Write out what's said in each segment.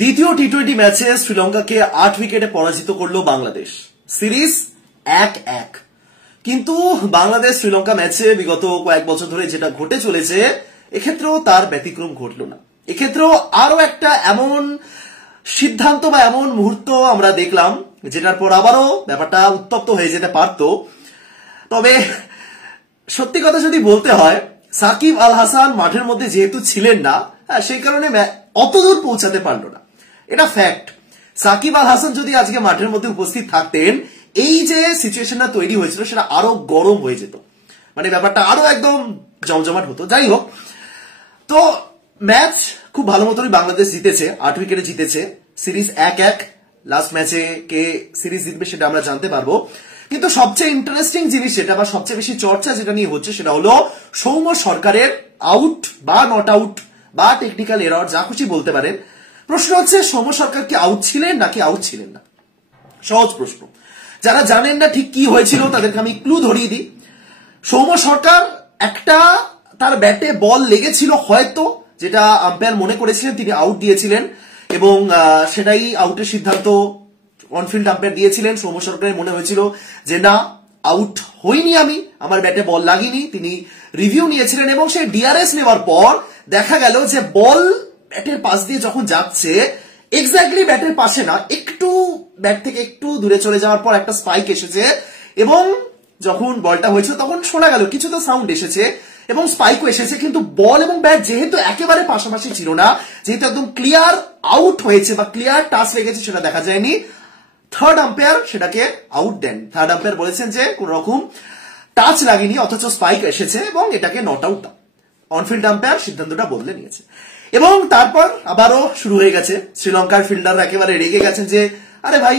দ্বিতীয় টি-20 ম্যাচে শ্রীলঙ্কাকে 8 উইকেটে পরাজিত করলো বাংলাদেশ। সিরিজ 1-1। কিন্তু বাংলাদেশ শ্রীলঙ্কা ম্যাচে বিগত কয়েক বছর ধরে যেটা ঘটে চলেছে এক্ষেত্রেও তার ব্যতিক্রম ঘটলো না। এক্ষেত্রেও আরো একটা এমন সিদ্ধান্ত বা এমন মুহূর্ত আমরা দেখলাম যেটার পর আবারও ব্যাপারটা উত্তপ্ত হয়ে যেতে পারত। তবে সত্যি কথা যদি বলতে হয়, সাকিব আল হাসান মাঠের মধ্যে যেহেতু ছিলেন না, সেই কারণে অতদূর পৌঁছাতে পারলো না, এটা ফ্যাক্ট। সাকিব আল হাসান যদি আজকে মাঠের মধ্যে উপস্থিত থাকতেন, এই যে সিচুয়েশনটা তৈরি হয়েছিল সেটা আরো গরম হয়ে যেত, মানে ব্যাপারটা আরো একদম জমজমাট হতো। যাই হোক, তো ম্যাচ খুব ভালো মতনই বাংলাদেশ জিতেছে, 8 উইকেটে জিতেছে। সিরিজ 1-1। লাস্ট ম্যাচে কে সিরিজ জিতবে সেটা আমরা জানতে পারবো। কিন্তু সবচেয়ে ইন্টারেস্টিং জিনিস যেটা বা সবচেয়ে বেশি চর্চা যেটা নিয়ে হচ্ছে সেটা হলো সৌম্য সরকারের আউট বা নট আউট বা টেকনিক্যাল এরর, যা খুশি বলতে পারেন। প্রশ্ন হচ্ছে সৌম্য সরকার কি আউট ছিলেন নাকি আউট ছিলেন না? সহজ প্রশ্ন। যারা জানেন না ঠিক কি হয়েছিল তাদেরকে আমি ক্লু ধরিয়ে দিই। সৌম্য সরকার একটা তার ব্যাটে বল লেগেছিল হয়তো, যেটা আম্পায়ার মনে করেছিলেন তিনি আউট দিয়েছিলেন, এবং সেটাই আউটের সিদ্ধান্ত অনফিল্ড আম্পায়ার দিয়েছিলেন। সৌম্য সরকারের মনে হয়েছিল যে না, আউট হইনি, আমার ব্যাটে বল লাগেনি। তিনি রিভিউ নিয়েছিলেন এবং সেই ডিআরএস নেওয়ার পর দেখা গেল যে বল ব্যাটের পাশ দিয়ে যখন যাচ্ছে, এক্স্যাক্টলি ব্যাটের পাশে না, একটু ব্যাট থেকে একটু দূরে চলে যাওয়ার পর একটা স্পাইক এসেছে, এবং যখন বলটা হয়েছিল তখন শোনা গেল কিছু তো সাউন্ড এসেছে এবং স্পাইকও এসেছে, কিন্তু বল এবং ব্যাট যেহেতু একেবারে পাশাপাশি ছিল না, যেহেতু একদম ক্লিয়ার আউট হয়েছে বা ক্লিয়ার টাচ লেগেছে সেটা দেখা যায়নি, থার্ড আম্পায়ার সেটাকে আউট দেন। থার্ড আম্পায়ার বলেছেন যে কোন রকম টাচ লাগেনি অথচ স্পাইক এসেছে এবং এটাকে নট আউট দাও। অনফিল্ড আম্পায়ার সিদ্ধান্তটা বদলে নিয়েছে এবং তারপর আবারও শুরু হয়ে গেছে। শ্রীলঙ্কার ফিল্ডাররা একেবারে রেগে গেছেন যে আরে ভাই,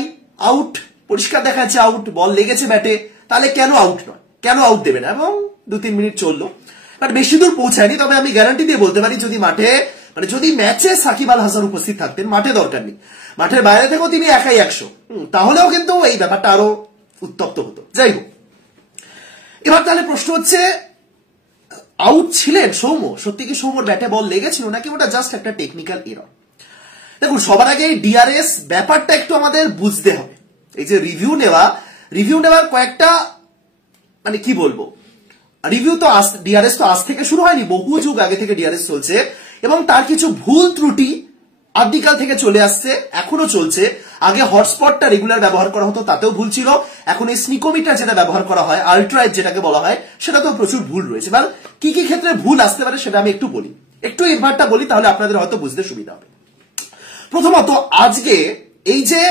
আউট পরিষ্কার দেখা যাচ্ছে, আউট, বল লেগেছে ব্যাটে, তাহলে কেন আউট নয়, কেন আউট দেবে না? এবং 2-3 মিনিট চললো, বাট বেশি দূর পৌঁছায়নি। তবে আমি গ্যারান্টি দিয়ে বলতে পারি যদি মাঠে যদি ম্যাচে সাকিব আল হাসান উপস্থিত থাকতেন, মাঠে দরকার নেই, মাঠের বাইরে থেকেও তিনি একাই 100, তাহলেও কিন্তু এই ব্যাপারটা আরো উত্তপ্ত হতো। যাই হোক, এবার তাহলে প্রশ্ন হচ্ছে আউট ছিলেন সৌম্য? সত্যি কি সৌম্যর ব্যাটে বল লেগেছিল নাকি ওটা জাস্ট একটা টেকনিক্যাল এরর? দেখুন, সবার আগে ডিআরএস ব্যাপারটা একটু আমাদের বুঝতে হবে। এই যে রিভিউ নেওয়ার কয়েকটা, মানে কি বলবো, ডিআরএস তো আজ থেকে শুরু হয়নি, বহু যুগ আগে থেকে ডিআরএস চলছে এবং তার কিছু ভুল ত্রুটি আদিকাল থেকে চলে আসছে, এখনো চলছে। আগে হটস্পটটা রেগুলার ব্যবহার করা হতো, তাতেও ভুল ছিল। এখন এই স্নিকোমিটার যেটা ব্যবহার করা হয়, আল্ট্রাইট যেটাকে বলা হয়, সেটাতেও প্রচুর ভুল রয়েছে। এবার কি কি ক্ষেত্রে ভুল আসতে পারে সেটা আমি একটু এবারটা বলি, তাহলে আপনাদের হয়তো বুঝতে সুবিধা হবে। প্রথমত, আজকে এই যে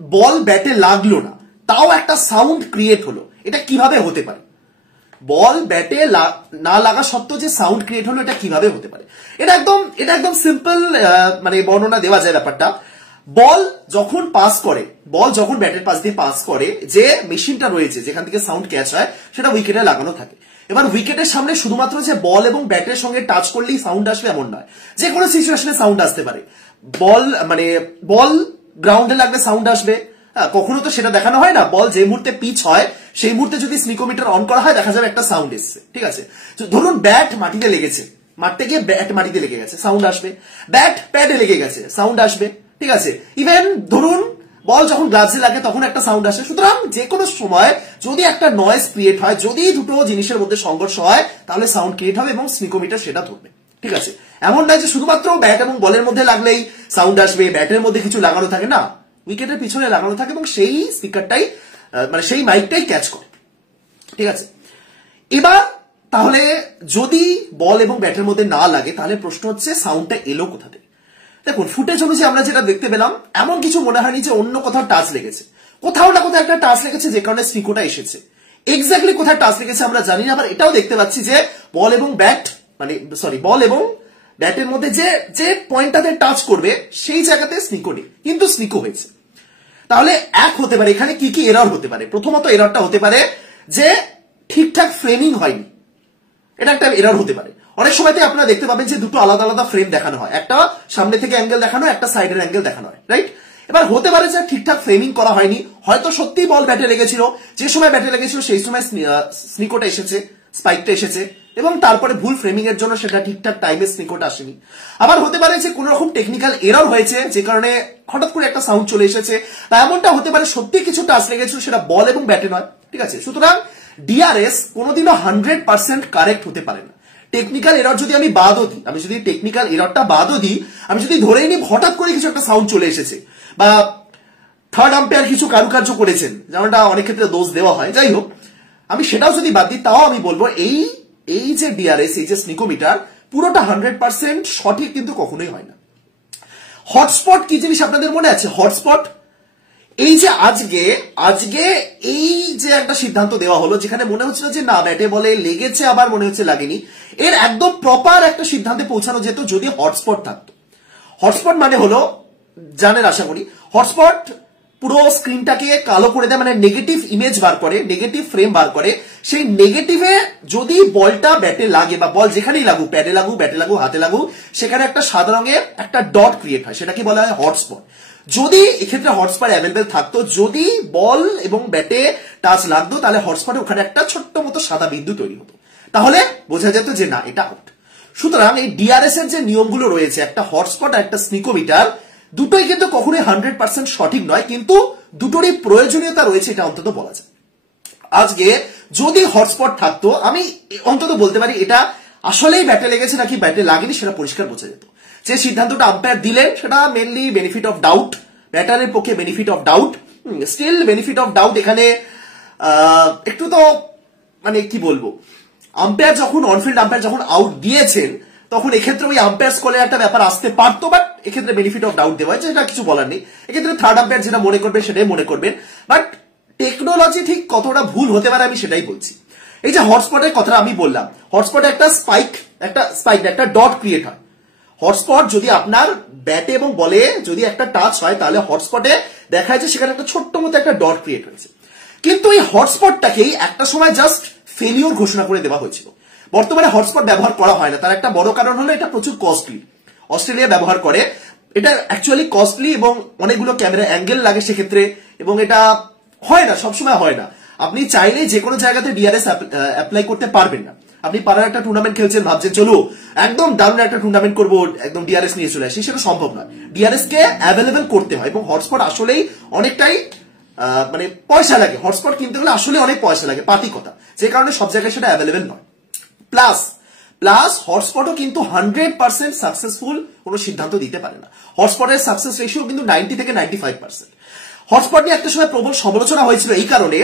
বল ব্যাটে লাগলো না, তাও একটা সাউন্ড ক্রিয়েট হলো, এটা কিভাবে হতে পারে? বল ব্যাটে না লাগা সত্ত্বেও যে সাউন্ড ক্রিয়েট হলো, এটা কিভাবে হতে পারে? এটা একদম সিম্পল, মানে বর্ণনা দেওয়া যায় ব্যাপারটা। বল যখন ব্যাটের পাশ দিয়ে পাস করে, যে মেশিনটা রয়েছে যেখান থেকে সাউন্ড ক্যাচ হয়, সেটা উইকেটে লাগানো থাকে। এবার উইকেটের সামনে শুধুমাত্র যে বল এবং ব্যাটের সঙ্গে টাচ করলেই সাউন্ড আসবে এমন নয়, যে কোনো সিচুয়েশনে সাউন্ড আসতে পারে। বল গ্রাউন্ডে লাগলে সাউন্ড আসবে, কখনো তো সেটা দেখানো হয় না। বল যে মুহূর্তে পিচ হয় সেই মুহূর্তে যদি স্নিকোমিটার অন করা হয়, দেখা যাবে একটা সাউন্ড এসছে, ঠিক আছে? ধরুন ব্যাট মাটিতে লেগেছে, মারতে গিয়ে ব্যাট মাটিতে লেগে গেছে, সাউন্ড আসবে। ব্যাট প্যাডে লেগে গেছে, সাউন্ড আসবে, ঠিক আছে? ইভেন ধরুন বল যখন গ্লাভসে লাগে তখন একটা সাউন্ড আসে। সুতরাং যে কোনো সময় যদি একটা নয়েজ ক্রিয়েট হয়, যদি দুটো জিনিসের মধ্যে সংঘর্ষ হয়, তাহলে সাউন্ড ক্রিয়েট হবে এবং স্নিকোমিটার সেটা ধরবে, ঠিক আছে? এমন নয় যে শুধুমাত্র ব্যাট এবং বলের মধ্যে লাগলেই সাউন্ড আসবে, ব্যাটের মধ্যে কিছু লাগানো থাকে না, উইকেটের পিছনে লাগানো থাকে এবং সেই স্পিকারটাই, মানে সেই মাইকটাই ক্যাচ করে, ঠিক আছে? এবার তাহলে যদি বল এবং ব্যাটের মধ্যে না লাগে, তাহলে প্রশ্ন হচ্ছে সাউন্ডটা এলো কোথা থেকে? দেখুন, ফুটেজ অনুযায়ী আমরা যেটা দেখতে পেলাম, এমন কিছু মনে হয়নি যে অন্য কোথাও টাচ লেগেছে। কোথাও না কোথাও একটা টাচ লেগেছে, যে কারণে স্নিকোটা এসেছে। এক্স্যাক্টলি কোথায় টাচ লেগেছে আমরা জানি না। আবার এটাও দেখতে পাচ্ছি যে বল এবং ব্যাটের মধ্যে যে পয়েন্টটাতে টাচ করবে সেই জায়গাতে স্নিকো নেই, কিন্তু স্নিকো হয়েছে। তাহলে এক হতে পারে, এখানে কি কি এরর হতে পারে? প্রথমত এররটা হতে পারে যে ঠিকঠাক ফ্রেমিং হয়নি, এটা একটা এরর হতে পারে। অনেক সময়তে আপনারা দেখতে পাবেন যে দুটো আলাদা আলাদা ফ্রেম দেখানো হয়, একটা সামনে থেকে অ্যাঙ্গেল দেখানো, একটা সাইডের অ্যাঙ্গেল দেখানো হয়, রাইট? এবার হতে পারে যে ঠিকঠাক ফ্রেমিং করা হয়নি, হয়তো সত্যি বল ব্যাটে লেগেছিল, যে সময় ব্যাটে লেগেছিল সেই সময় স্নিকোটা এসেছে, স্পাইকটা এসেছে এবং তারপরে ভুল ফ্রেমিং এর জন্য সেটা ঠিকঠাক টাইমে স্নিকোটা আসেনি। আবার হতে পারে যে কোন রকম টেকনিক্যাল এরর হয়েছে যে কারণে হঠাৎ করে একটা সাউন্ড চলে এসেছে, বা এমনটা হতে পারে সত্যি কিছু টাচ লেগেছিল, সেটা বল এবং ব্যাটে নয়। ঠিক আছে, সুতরাং ডিআরএস কোনোদিনও 100% কারেক্ট হতে পারে না। টেকনিক্যাল এরর যদি আমি বাদও দিই, আমি যদি টেকনিক্যাল এররটা বাদও দিই, আমি যদি ধরেই নিই হঠাৎ করে কিছু একটা সাউন্ড চলে এসেছে বা থার্ড আম্পায়ার কিছু কারুকার্য করেছেন, যেমনটা অনেক ক্ষেত্রে দোষ দেওয়া হয়, যাই হোক আমি সেটাও যদি বাদ দিই, তাও আমি বলবো এই যে ডিআরএস, এই যে স্নিকোমিটার পুরোটা 100% সঠিক কিন্তু কখনোই হয় না। হটস্পট কি জিনিস আপনাদের মনে আছে? হটস্পট এই যে আজকে এই যে একটা সিদ্ধান্ত দেওয়া হলো, যেখানে মনে হচ্ছিল যে না ব্যাটে বলে লেগেছে, আবার মনে হচ্ছে লাগেনি, এর একদম প্রপার একটা সিদ্ধান্তে পৌঁছানো যেত যদি হটস্পট থাকতো। হটস্পট মানে হলো, জানেন আশা করি, হটস্পট পুরো স্ক্রিনটাকে কালো করে দেয়, মানে নেগেটিভ ইমেজ বার করে, নেগেটিভ ফ্রেম বার করে। সেই নেগেটিভে যদি বলটা ব্যাটে লাগে বা বল যেখানেই লাগুক, প্যাডে লাগুক, ব্যাটে লাগুক, হাতে লাগুক, সেখানে একটা সাদা রঙের একটা ডট ক্রিয়েট হয়, সেটাকে বলা হয় হটস্পট। যদি এক্ষেত্রে হটস্পট অ্যাভেলেবেল থাকতো, যদি বল এবং ব্যাটে টাচ লাগতো, তাহলে হটস্পটে ওখানে একটা ছোট্ট মতো সাদা বিন্দু তৈরি হতো, তাহলে বোঝা যেত যে না এটা আউট। সুতরাং এই ডিআরএস এর যে নিয়মগুলো রয়েছে, একটা হটস্পট আর একটা স্নিকোমিটার, দুটোই কিন্তু কখনোই 100% সঠিক নয়, কিন্তু দুটোরই প্রয়োজনীয়তা রয়েছে, এটা অন্তত বলা যায়। আজকে যদি হটস্পট থাকতো, আমি অন্তত বলতে পারি এটা আসলেই ব্যাটে লেগেছে নাকি ব্যাটে লাগেনি সেটা পরিষ্কার বোঝা যেত। যে সিদ্ধান্তটা আম্পায়ার দিলেন সেটা মেনলি বেনিফিট অফ ডাউট, ব্যাটারের পক্ষে benefit of doubt. Still benefit of doubt এখানে একটু তো মানে কি বলবো, আম্পায়ার যখন অনফিল্ড আম্পায়ার যখন আউট দিয়েছেন, তখন এক্ষেত্রে ওই আম্পায়ার স্কলে একটা ব্যাপার আসতে পারতো, বাট এক্ষেত্রে বেনিফিট অফ ডাউট দেওয়া হয়েছে, এটা কিছু বলার নেই। এক্ষেত্রে থার্ড আম্পায়ার যেটা মনে করবেন সেটাই মনে করবেন, বাট টেকনোলজি ঠিক কতটা ভুল হতে পারে আমি সেটাই বলছি। এই যে হটস্পটের কথা আমি বললাম, হটস্পটে একটা একটা ডট ক্রিয়েট হয়। হটস্পট যদি আপনার ব্যাটে এবং বলে যদি একটা টাচ হয়, তাহলে হটস্পটে দেখা যায় সেখানে একটা ছোট্ট মতো একটা ডট ক্রিয়েট হয়েছে। কিন্তু এই হটস্পটটাকেই একটা সময় জাস্ট ফেলিওর ঘোষণা করে দেওয়া হয়েছিল। বর্তমানে হটস্পট ব্যবহার করা হয় না, তার একটা বড় কারণ হলো এটা প্রচুর কস্টলি। অস্ট্রেলিয়া ব্যবহার করে, এটা অ্যাকচুয়ালি কস্টলি এবং অনেকগুলো ক্যামেরা অ্যাঙ্গেল লাগে সেক্ষেত্রে, এবং এটা হয় না, সবসময় হয় না। আপনি চাইলে যে কোনো জায়গাতে ডিআরএস অ্যাপ্লাই করতে পারবেন না। আপনি পাড়ার একটা টুর্নামেন্ট খেলছেন, ভাবছেন চলো একদম দারুণ একটা টুর্নামেন্ট করবো, একদম ডিআরএস নিয়ে চলে আসি, সেটা সম্ভব নয়। ডিআরএস কে অ্যাভেলেবেল করতে হয়, এবং হটস্পট আসলেই অনেকটাই মানে পয়সা লাগে। হটস্পট কিনতে হলে আসলে অনেক পয়সা লাগে, পাতি কথা, যে কারণে সব জায়গায় সেটা অ্যাভেলেবেল নয়। প্লাস হটস্পটও কিন্তু 100% সাকসেসফুল কোনো সিদ্ধান্ত দিতে পারে না। হটস্পটের সাকসেস রেশিও কিন্তু 90 থেকে 95%। হটস্পট নিয়ে একটা সময় প্রবল সমালোচনা হয়েছিল এই কারণে,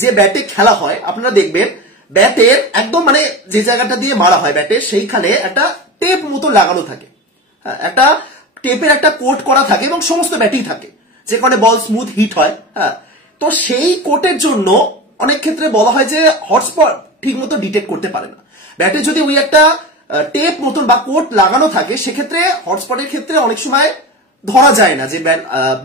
যে ব্যাটে খেলা হয় আপনারা দেখবেন ব্যাটের একদম মানে যে জায়গাটা দিয়ে মারা হয় ব্যাটে, সেইখানে একটা টেপ মতো লাগানো থাকে, একটা টেপের একটা কোট করা থাকে এবং সমস্ত ব্যাটেই থাকে, যে কারণে বল স্মুথ হিট হয়। হ্যাঁ, তো সেই কোটের জন্য অনেক ক্ষেত্রে বলা হয় যে হটস্পট ঠিক মতো ডিটেক্ট করতে পারে না। ব্যাটে যদি ওই একটা টেপ মতন বা কোট লাগানো থাকে, সেক্ষেত্রে হটস্পটের ক্ষেত্রে অনেক সময় ধরা যায় না যে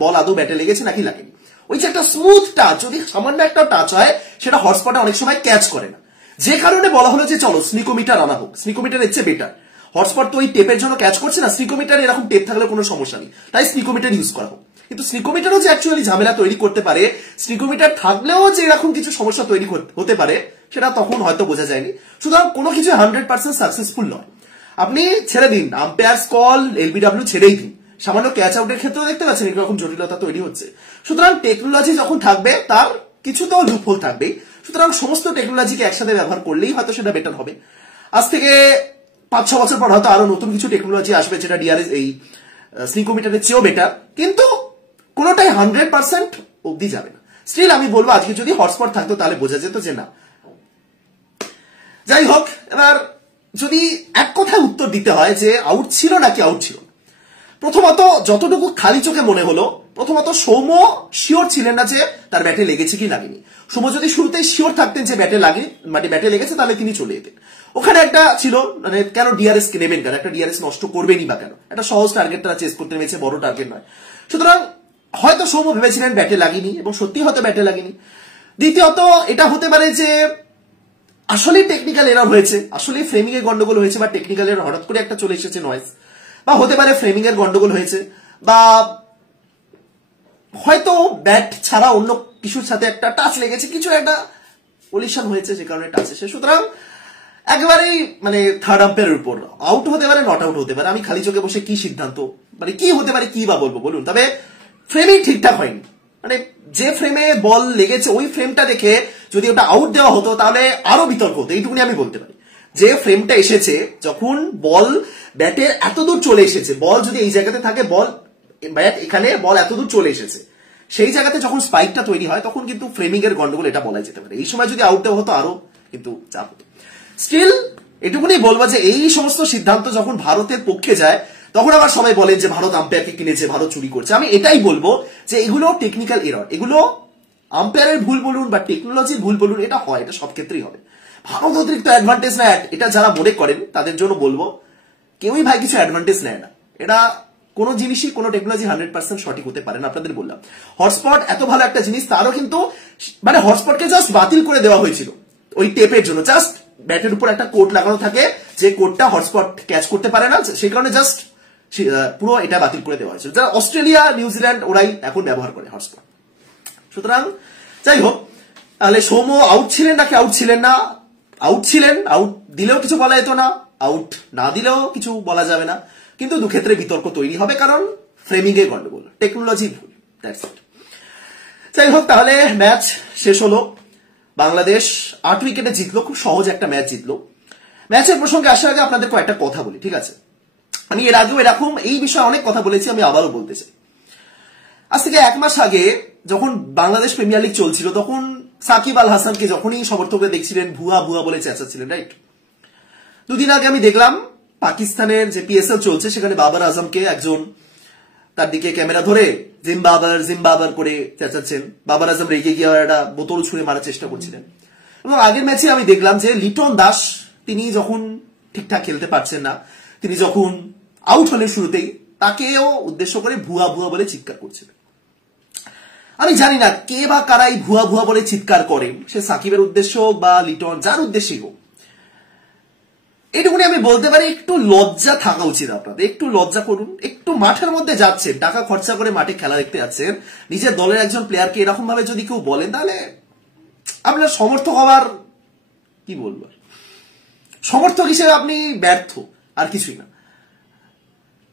বল আদৌ ব্যাটে লেগেছে নাকি লাগেনি। ওই যে একটা স্মুথ টাচ, যদি সামান্য একটা টাচ হয়, সেটা হটস্পটে অনেক সময় ক্যাচ করে না, যে কারণে বলা হলো যে চলো স্নিকোমিটার আনা হোক। স্নিকোমিটার এর চেয়ে বেটার, হটস্পট তো ওই টেপের জন্য ক্যাচ করছে না, স্নিকোমিটার এরকম টেপ থাকলে কোনো সমস্যা নেই, তাই স্নিকোমিটার ইউজ করা হোক। কিন্তু স্নিকোমিটারও যে অ্যাকচুয়ালি ঝামেলা তৈরি করতে পারে, স্নিকোমিটার থাকলেও যে এরকম কিছু সমস্যা তৈরি হতে পারে, সেটা তখন হয়তো বোঝা যায়নি। সুতরাং কোনো কিছু 100% সাকসেসফুল নয়। আপনি ছেড়ে দিন আম্পায়ার কল, এলবিডব্লিউ ছেড়েই দিন, সামান্য ক্যাচ আউটের ক্ষেত্রেও দেখতে পাচ্ছেন এরকম জটিলতা তৈরি হচ্ছে। সুতরাং টেকনোলজি যখন থাকবে তার কিছু তো লুপহোল থাকবেই। সুতরাং সমস্ত টেকনোলজিকে একসাথে ব্যবহার করলেই হয়তো সেটা বেটার হবে। আজ থেকে 5-6 বছর পর হয়তো আরো নতুন কিছু টেকনোলজি আসবে যেটা ডিআরএস এই স্নিকোমিটারের চেয়েও বেটার, কিন্তু কোনোটাই 100% অবধি যাবে না। স্টিল আমি বলবো আজকে যদি হটস্পট থাকতো তাহলে বোঝা যেত যে না। যাই হোক, এবার যদি এক কথায় উত্তর দিতে হয় যে আউট ছিল নাকি আউট ছিল, প্রথমত যতটুকু খালি চোখে মনে হলো, প্রথমত সৌম্য শিওর ছিলেন না যে তার ব্যাটে লেগেছে কি লাগেনি। সৌম্য যদি শুরুতেই শিওর থাকতেন যে ব্যাটে লেগেছে, তাহলে তিনি চলে যেতেন। ওখানে একটা ছিল মানে কেন ডিআরএস কে নেবেন, কেন একটা ডিআরএস নষ্ট করবেনই বা কেন, একটা সহজ টার্গেট তারা চেস করতে নেমেছে, বড় টার্গেট নয়। সুতরাং হয়তো সৌম্য ভেবেছিলেন ব্যাটে লাগেনি এবং সত্যি হয়তো ব্যাটে লাগেনি। দ্বিতীয়ত এটা হতে পারে যে আসলে টেকনিক্যাল এরর হয়েছে, আসলে ফ্রেমিং এর গন্ডগোল হয়েছে, বা টেকনিক্যাল এরর হঠাৎ করে একটা চলে এসেছে নয়েজ, বা হতে পারে ফ্রেমিং এর গন্ডগোল হয়েছে, বা হয়তো ব্যাট ছাড়া অন্য কিছুর সাথে একটা টাচ লেগেছে, কিছু একটা কোলিশন হয়েছে যে কারণে টাচ এসে, সুতরাং একেবারেই মানে থার্ড আম্পায়ারের উপর আউট হতে পারে, নট আউট হতে পারে। আমি খালি চোখে বসে কি সিদ্ধান্ত, মানে কি হতে পারে কি বা বলবো বলুন। তবে ফ্রেমিং ঠিকঠাক হয়নি, মানে যে ফ্রেমে বল লেগেছে ওই ফ্রেমটা দেখে যদি ওটা আউট দেওয়া হতো তাহলে আরো বিতর্ক হতো, এইটুকুনি আমি বলতে পারি। যে ফ্রেমটা এসেছে যখন বল ব্যাটের এত দূর চলে এসেছে, বল যদি এই জায়গাতে থাকে, বল ব্যাট এখানে, বল এত দূর চলে এসেছে, সেই জায়গাতে যখন স্পাইকটা তৈরি হয় তখন কিন্তু ফ্রেমিং এর গন্ডগোল এটা বলা যেতে পারে। এই সময় যদি আউট দেওয়া হতো আরো কিন্তু চাপ হতো। স্টিল এটুকুনি বলবো যে এই সমস্ত সিদ্ধান্ত যখন ভারতের পক্ষে যায় তখন আবার সবাই বলেন যে ভারত আম্পায়ারকে কিনেছে, ভারত চুরি করছে। আমি এটাই বলবো যে এগুলো টেকনিক্যাল এরর, এগুলো আম্পায়ারের ভুল বলুন বা টেকনোলজির ভুল বলুন, এটা হয়, এটা সব ক্ষেত্রেই হবে। ভারত অতিরিক্ত অ্যাডভান্টেজ নেয় এটা যারা মনে করেন তাদের জন্য বলবো কেউই ভাই কিছু অ্যাডভান্টেজ নেয় না। এটা কোন জিনিসই কোন টেকনোলজি 100% সঠিক হতে পারে না। আপনাদের বললাম হটস্পট এত ভালো একটা জিনিস, তারও কিন্তু মানে হটস্পটকে জাস্ট বাতিল করে দেওয়া হয়েছিল ওই টেপের জন্য। জাস্ট ব্যাটের উপর একটা কোট লাগানো থাকে, যে কোটটা হটস্পট ক্যাচ করতে পারে না, সেই কারণে জাস্ট পুরো এটা বাতিল করে দেওয়া হয়েছিল। যারা অস্ট্রেলিয়া, নিউজিল্যান্ড ওরাই এখন ব্যবহার করে হটস্পট। সুতরাং যাই হোক, তাহলে সৌম্য আউট ছিলেন নাকি আউট ছিলেন না? আউট ছিলেন, আউট দিলেও কিছু বলা যেত না, আউট না দিলেও কিছু বলা যাবে না, কিন্তু দুক্ষেত্রে বিতর্ক তৈরি হবে কারণ ফ্রেমিং এর গন্ডগোল, টেকনোলজি ভুল। যাই হোক, তাহলে ম্যাচ শেষ হলো, বাংলাদেশ 8 উইকেটে জিতলো, খুব সহজ একটা ম্যাচ জিতলো। ম্যাচের প্রসঙ্গে আসার আগে আপনাদের কয়েকটা কথা বলি, ঠিক আছে? আমি এর আগেও এরকম এই বিষয়ে অনেক কথা বলেছি, আমি আবারও বলতে চাই। আজ থেকে 1 মাস আগে যখন বাংলাদেশ প্রিমিয়ার লিগ চলছিল তখন সাকিব আল হাসানকে যখনই সমর্থকরা দেখছিলেন ভুয়া ভুয়া বলে চেঁচাচ্ছিলেন, রাইট? দুদিন আগে আমি দেখলাম পাকিস্তানের যে পিএসএল চলছে সেখানে বাবর আজমকে একজন তার দিকে ক্যামেরা ধরে জিম্বাবার জিম্বাবার করে চেঁচাচ্ছেন। বাবর আজম রেগে গিয়ে একটা বোতল ছুঁড়ে মারার চেষ্টা করছিলেন। এবং আগের ম্যাচে আমি দেখলাম যে লিটন দাস তিনি যখন ঠিকঠাক খেলতে পারছেন না, তিনি যখন আউট হলেন শুরুতেই, তাকেও উদ্দেশ্য করে ভুয়া ভুয়া বলে চিৎকার করছিলেন। আমি জানি না কে বা কারা এই ভুয়া ভুয়া বলে চিৎকার করেন, সে সাকিবের উদ্দেশ্য হোক বা লিটন, যার উদ্দেশ্যই হোক। এইটুকুনি আমি বলতে পারি একটু লজ্জা থাকা উচিত আপনাদের, একটু লজ্জা করুন। একটু মাঠের মধ্যে যাচ্ছেন, টাকা খরচা করে মাঠে খেলা দেখতে যাচ্ছেন, নিজের দলের একজন প্লেয়ারকে এরকম ভাবে যদি কেউ বলেন তাহলে আপনার সমর্থক হওয়ার কি বলবো, সমর্থক হিসেবে আপনি ব্যর্থ, আর কিছুই না।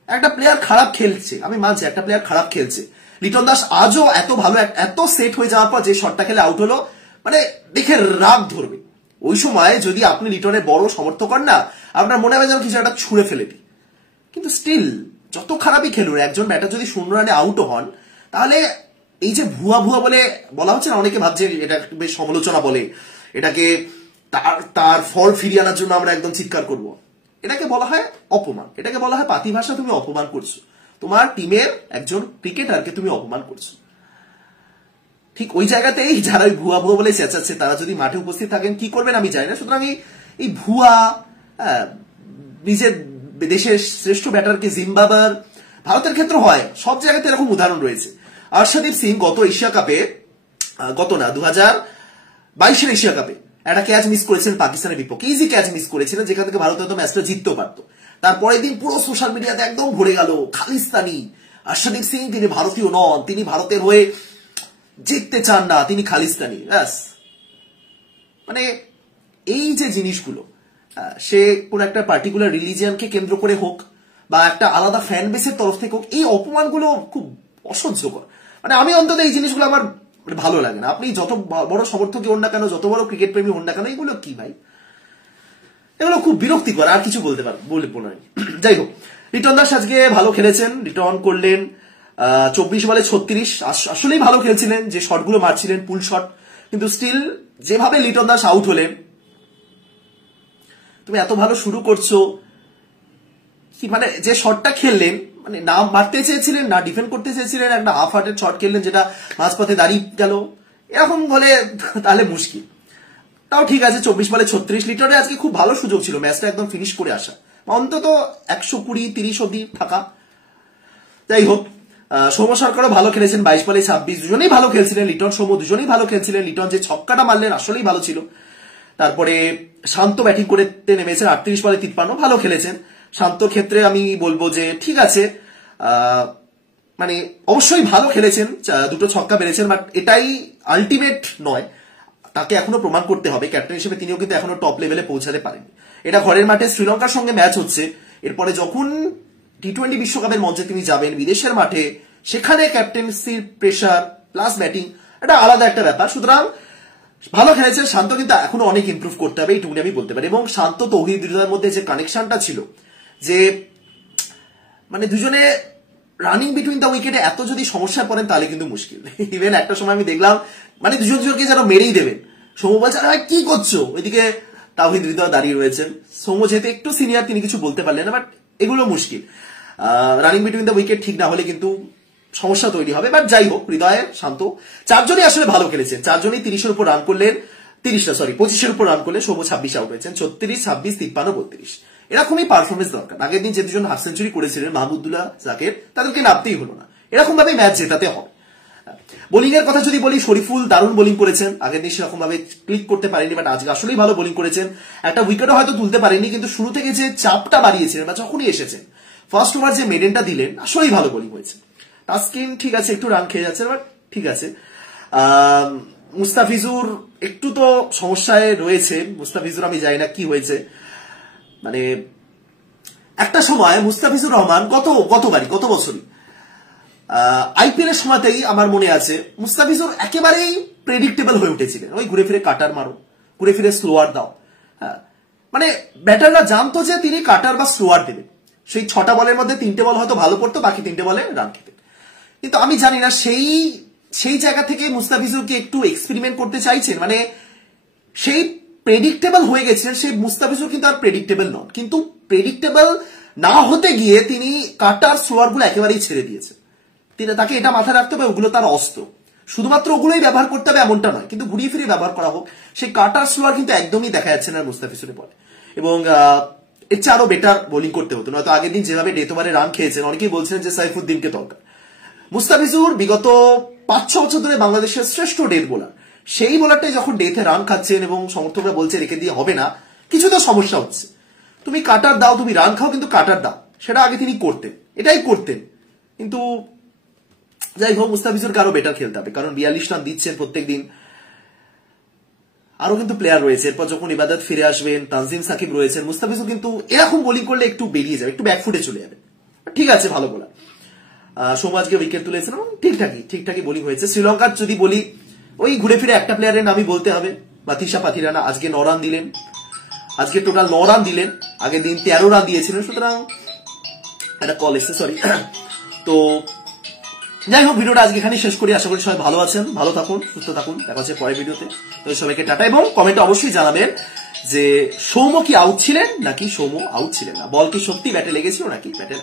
একটা প্লেয়ার খারাপ খেলছে, আমি মানছি একটা প্লেয়ার খারাপ খেলছে, লিটন দাস আজও এত ভালো, এত সেট হয়ে যাওয়ার পর যে শটটা খেলে আউট হলো, মানে দেখে রাগ ধরবে। ওই সময় যদি আপনি লিটনের বড় সমর্থক হন না, আপনার মনে হবে যেন কিছু একটা ছুঁড়ে ফেলে দিই। কিন্তু স্টিল যত খারাপই খেলুন, একজন ব্যাটার যদি 0 রানে আউটও হন, তাহলে এই যে ভুয়া ভুয়া বলে বলা হচ্ছে না, অনেকে ভাবছে এটা বেশ সমালোচনা বলে, এটাকে তার ফল ফিরিয়ে আনার জন্য আমরা একদম চিৎকার করব, এটাকে বলা হয় অপমান, এটাকে বলা হয় পাতি ভাষা। তুমি অপমান করছো, তোমার টিমের একজন ক্রিকেটারকে তুমি অপমান করছো। ঠিক ওই জায়গাতেই যারা ভুয়া ভুয়া বলে চেঁচাচ্ছে তারা যদি মাঠে উপস্থিত থাকেন কি করবেন আমি জানি না। সুতরাং এই ভুয়া নিজের দেশের শ্রেষ্ঠ ব্যাটারকে জিম্বাবার, ভারতের ক্ষেত্রে হয়, সব জায়গাতে এরকম উদাহরণ রয়েছে। আর্শদীপ সিং গত এশিয়া কাপে, গত না 2022 এশিয়া কাপে একটা ক্যাচ মিস করেছিলেন পাকিস্তানের বিপক্ষে, ইজি ক্যাচ মিস করেছিলেন যেখান থেকে ভারত হয়তো ম্যাচটা জিততেও পারত। তারপরের দিন পুরো সোশ্যাল মিডিয়াতে একদম ভরে গেল খালিস্তানি আর্শদীপ সিং, তিনি ভারতীয় নন, তিনি ভারতের হয়ে জিততে চান না, তিনি খালিস্তানি। ব্যাস, মানে এই যে জিনিসগুলো, সে কোন একটা পার্টিকুলার রিলিজিয়ানকে কেন্দ্র করে হোক বা একটা আলাদা ফ্যান বেসের তরফ থেকে হোক, এই অপমানগুলো খুব অসহ্যকর। মানে আমি অন্তত এই জিনিসগুলো আমার ভালো লাগে না। আপনি যত বড় সমর্থকই হন না কেন, যত বড় ক্রিকেট প্রেমী হন না কেন, এগুলো কি ভাই, এগুলো খুব বিরক্তিকর, আর কিছু বলতে পারবো বলবো না। যাই হোক, লিটন দাস আজকে ভালো খেলেছেন, রিটার্ন করলেন 24 বলে 36, আসলেই ভালো খেলছিলেন, যে শটগুলো মারছিলেন পুল শট। কিন্তু স্টিল যেভাবে লিটন দাস আউট হলেন, তুমি এত ভালো শুরু করছো কি, মানে যে শটটা খেললেন, মানে না মারতে চেয়েছিলেন না ডিফেন্ড করতে চেয়েছিলেন, একটা হাফ হার্টেড শট খেললেন যেটা মাঝপথে দাঁড়িয়ে গেল, এরকম বলে তাহলে মুশকিল। তাও ঠিক আছে, 24 বলে 36, লিটনের আজকে খুব ভালো সুযোগ ছিল ম্যাচটা একদম ফিনিশ করে আসা, অন্তত 120-30 অব্দি থাকা। যাই হোক, সৌম্য সরকারও ভালো খেলেছেন, 22 বলে 26, দুজনেই ভালো খেলছিলেন, লিটন সৌম্য দুজনেই ভালো খেলছিলেন। লিটন যে ছক্কাটা মারলেন আসলেই ভালো ছিল। তারপরে শান্ত ব্যাটিং করতে নেমেছেন, 38 বলে 53, ভালো খেলেছেন। শান্তর ক্ষেত্রে আমি বলবো যে ঠিক আছে, মানে অবশ্যই ভালো খেলেছেন, দুটো ছক্কা পেরেছেন, বাট এটাই আলটিমেট নয়। তাকে এখনো প্রমাণ করতে হবে, ক্যাপ্টেন হিসেবে তিনিও কিন্তু এখনো টপ লেভেলে পৌঁছাতে পারেননি। এটা ঘরের মাঠে শ্রীলঙ্কার সঙ্গে ম্যাচ হচ্ছে, এরপরে যখন টি-20 বিশ্বকাপের মঞ্চে তিনি যাবেন বিদেশের মাঠে, সেখানে ক্যাপ্টেন্সির প্রেসার প্লাস ব্যাটিং, এটা আলাদা একটা ব্যাপার। সুতরাং ভালো খেলেছে শান্ত, কিন্তু এখনো অনেক ইমপ্রুভ করতে হবে, এইটুকুনি আমি বলতে পারি। এবং শান্ত তৌহিদ হৃদয়ের মধ্যে যে কানেকশনটা ছিল, যে মানে দুজনে রানিং বিটুইন দ্য উইকেটে এত যদি সমস্যায় পড়েন তাহলে কিন্তু মুশকিল। ইভেন একটা সময় আমি দেখলাম মানে দুজনকে যেন মেরেই দেবেন। সৌম্য বলছে ভাই কি করছো, ওইদিকে তাওহিদ হৃদয় দাঁড়িয়ে রয়েছেন। সৌম্য যেহেতু একটু সিনিয়র তিনি কিছু বলতে পারলেন না, বাট এগুলো মুশকিল। রানিং বিটুইন দ্য উইকেট ঠিক না হলে কিন্তু সমস্যা তৈরি হবে। বাট যাই হোক, হৃদয় শান্ত চারজনই আসলে ভালো খেলেছেন, চারজনই 30-এর উপর রান করলেন, 25-এর উপর রান করলে সৌম্য 26 আউট হয়েছেন, 36, 26, 53, 32। এরকমই পারফরমেন্স দরকার। আগের দিন যে দুজন হাফ সেঞ্চুরি করেছিলেন মাহমুদুল্লাহ, জাকের, তাদেরকে নামতেই হলো না। এরকম ভাবে ম্যাচ জেতাতে হবে। বোলিং এর কথা যদি বলি, শরীফুল দারুণ বোলিং করেছেন, আগের দিন সেরকম ভাবে ক্লিক করতে পারেনি, বাট আজকে আসলেই ভালো বোলিং করেছেন। একটা উইকেটও হয়তো তুলতে পারেনি, কিন্তু শুরু থেকে যে চাপটা বাড়িয়েছিলেন বা যখনই এসেছেন ফার্স্ট ওভার যে মেডেনটা দিলেন, আসলেই ভালো বোলিং হয়েছে। তাসকিন ঠিক আছে, একটু রান খেয়ে যাচ্ছে, বাট ঠিক আছে। মুস্তাফিজুর একটু তো সমস্যায় রয়েছে। মুস্তাফিজুর আমি জানি না কি হয়েছে, মানে একটা সময় মুস্তাফিজুর রহমান গত বছরই আইপিএল এর সময়তেই আমার মনে আছে মুস্তাফিজুর একেবারেই প্রেডিক্টেবল হয়ে উঠেছিলেন। ওই ঘুরে ফিরে কাটার মারো, ঘুরে ফিরে স্লোয়ার দাও, হ্যাঁ মানে ব্যাটাররা জানতো যে তিনি কাটার বা স্লোয়ার দেবেন। সেই 6টা বলের মধ্যে 3টে বল হয়তো ভালো পড়তো, বাকি 3টে বলে রান খেতেন। কিন্তু আমি জানি না সেই জায়গা থেকে মুস্তাফিজুরকে একটু এক্সপেরিমেন্ট করতে চাইছেন, মানে সেই প্রেডিক্টেবল হয়ে গেছিলেন, সেই মুস্তাফিজুর কিন্তু আর প্রেডিক্টেবল নন। কিন্তু প্রেডিক্টেবল না হতে গিয়ে তিনি কাটার স্লোয়ার গুলো একেবারেই ছেড়ে দিয়েছেন। তাকে এটা মাথায় রাখতে হবে, ওগুলো তার অস্ত্র, শুধুমাত্র ওগুলোই ব্যবহার করতে হবে এমনটা নয়, কিন্তু ঘুরিয়ে ফিরিয়ে ব্যবহার করা হোক। সেই কাটার স্লোয়ার কিন্তু একদমই দেখা যাচ্ছে না মুস্তাফিজুরের বলে। এবং এর চেয়ে আরো বেটার বোলিং করতে হতো, নয়তো আগের দিন যেভাবে ডেথ ওভারে রান খেয়েছেন, অনেকেই বলছিলেন যে সাইফুদ্দিনকে দরকার। মুস্তাফিজুর বিগত 5-6 বছর ধরে বাংলাদেশের শ্রেষ্ঠ ডেথ বোলার, সেই বোলারটাই যখন ডেথে রান খাচ্ছেন এবং সমর্থকরা বলছে রেখে দিয়ে হবে না, কিছু তো সমস্যা হচ্ছে, তুমি কাটার দাও, তুমি রান খাও, কিন্তু কাটার দাও, সেটা আগে তিনি করতেন, এটাই করতেন। কিন্তু যাই হোক, মুস্তাফিজুরকে আরো বেটার খেলতে হবে, কারণ 42 রান দিচ্ছেন প্রত্যেক দিন। আরো কিন্তু প্লেয়ার রয়েছে, এরপর যখন ইবাদত ফিরে আসবেন, তানজিম সাকিব রয়েছেন, মুস্তাফিজুর কিন্তু এরকম বোলিং করলে একটু বেরিয়ে যাবে, একটু ব্যাকফুটে চলে যাবে। ঠিক আছে, ভালো বোলার। সৌম্য আজকে উইকেট তুলেছেন এবং ঠিকঠাকই বোলিং হয়েছে। শ্রীলঙ্কার যদি বলি, ওই ঘুরে ফিরে একটা প্লেয়ারের নামই বলতে হবে, মাথিসা পাথিরানা। আজকে 9 রান দিলেন, আজকে টোটাল 9 রান দিলেন, আগের দিন 13 রান দিয়েছিলেন। সুতরাং একটা কল এসছে, সরি। তো যাই হোক, ভিডিওটা আজকে এখানে শেষ করি। আশা করি সবাই ভালো আছেন, ভালো থাকুন, সুস্থ থাকুন। দেখা হচ্ছে পরের ভিডিওতে। তো সবাইকে টাটা, এবং কমেন্টে অবশ্যই জানাবেন যে সৌম্য কি আউট ছিলেন নাকি সৌম্য আউট ছিলেন না, বল কি সত্যি ব্যাটে লেগেছিল নাকি ব্যাটে।